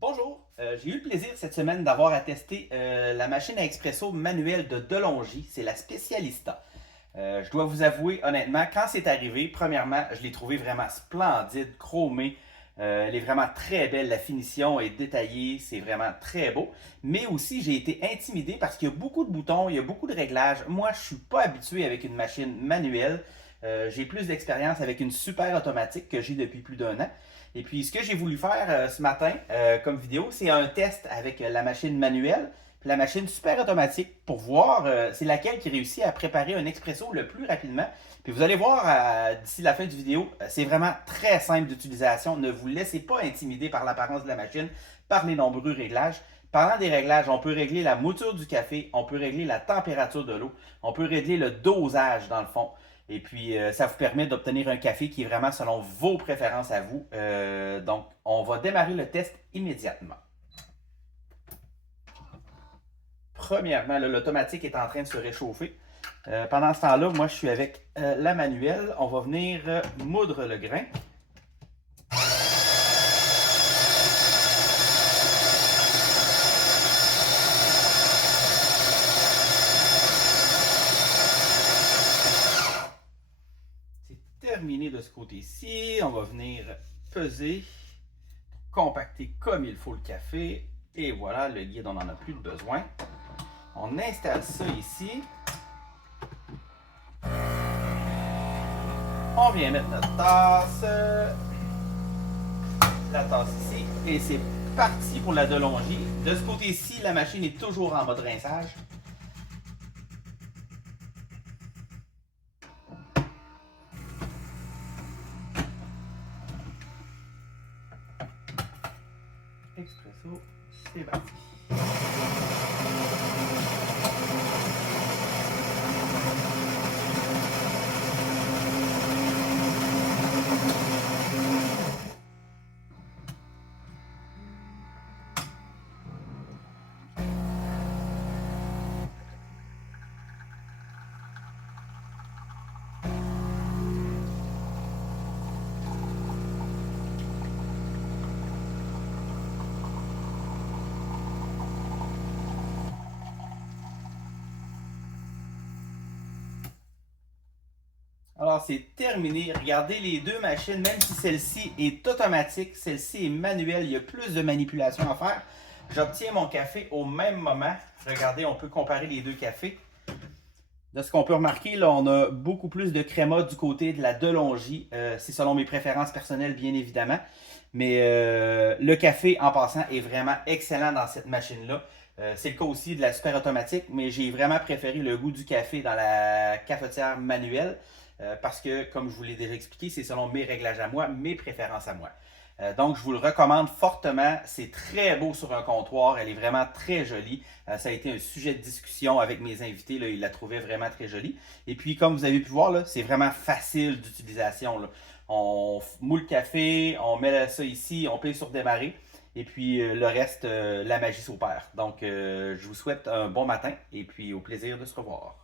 Bonjour, j'ai eu le plaisir cette semaine d'avoir à tester la machine à expresso manuelle de Delonghi, c'est la Specialista. Je dois vous avouer honnêtement, quand c'est arrivé, premièrement, je l'ai trouvé vraiment splendide, chromée. Elle est vraiment très belle, la finition est détaillée, c'est vraiment très beau. Mais aussi, j'ai été intimidé parce qu'il y a beaucoup de boutons, il y a beaucoup de réglages. Moi, je suis pas habitué avec une machine manuelle. J'ai plus d'expérience avec une super automatique que j'ai depuis plus d'1 an. Et puis, ce que j'ai voulu faire ce matin comme vidéo, c'est un test avec la machine manuelle puis la machine super automatique pour voir c'est laquelle qui réussit à préparer un expresso le plus rapidement. Puis vous allez voir d'ici la fin du vidéo, c'est vraiment très simple d'utilisation. Ne vous laissez pas intimider par l'apparence de la machine, par les nombreux réglages. Parlant des réglages, on peut régler la mouture du café, on peut régler la température de l'eau, on peut régler le dosage dans le fond. Et puis, ça vous permet d'obtenir un café qui est vraiment selon vos préférences à vous. Donc, on va démarrer le test immédiatement. Premièrement, l'automatique est en train de se réchauffer. Pendant ce temps-là, moi, je suis avec la manuelle. On va venir moudre le grain. C'est terminé de ce côté-ci. On va venir peser, compacter comme il faut le café. Et voilà, le guide, on n'en a plus de besoin. On installe ça ici. On vient mettre notre tasse. La tasse ici. Et c'est parti pour la Delonghi. De ce côté-ci, la machine est toujours en mode rinçage. Expresso, c'est parti. Alors, c'est terminé. Regardez les deux machines, même si celle-ci est automatique, celle-ci est manuelle, il y a plus de manipulation à faire. J'obtiens mon café au même moment. Regardez, on peut comparer les deux cafés. De ce qu'on peut remarquer, là, on a beaucoup plus de créma du côté de la Delonghi. C'est selon mes préférences personnelles, bien évidemment. Mais le café, en passant, est vraiment excellent dans cette machine-là. C'est le cas aussi de la super automatique, mais j'ai vraiment préféré le goût du café dans la cafetière manuelle parce que, comme je vous l'ai déjà expliqué, c'est selon mes réglages à moi, mes préférences à moi. Donc, je vous le recommande fortement. C'est très beau sur un comptoir. Elle est vraiment très jolie. Ça a été un sujet de discussion avec mes invités. Là, ils la trouvaient vraiment très jolie. Et puis, comme vous avez pu voir, c'est vraiment facile d'utilisation. On moule le café, on met ça ici, on paye sur démarrer. Et puis, le reste, la magie s'opère. Donc, je vous souhaite un bon matin et puis au plaisir de se revoir.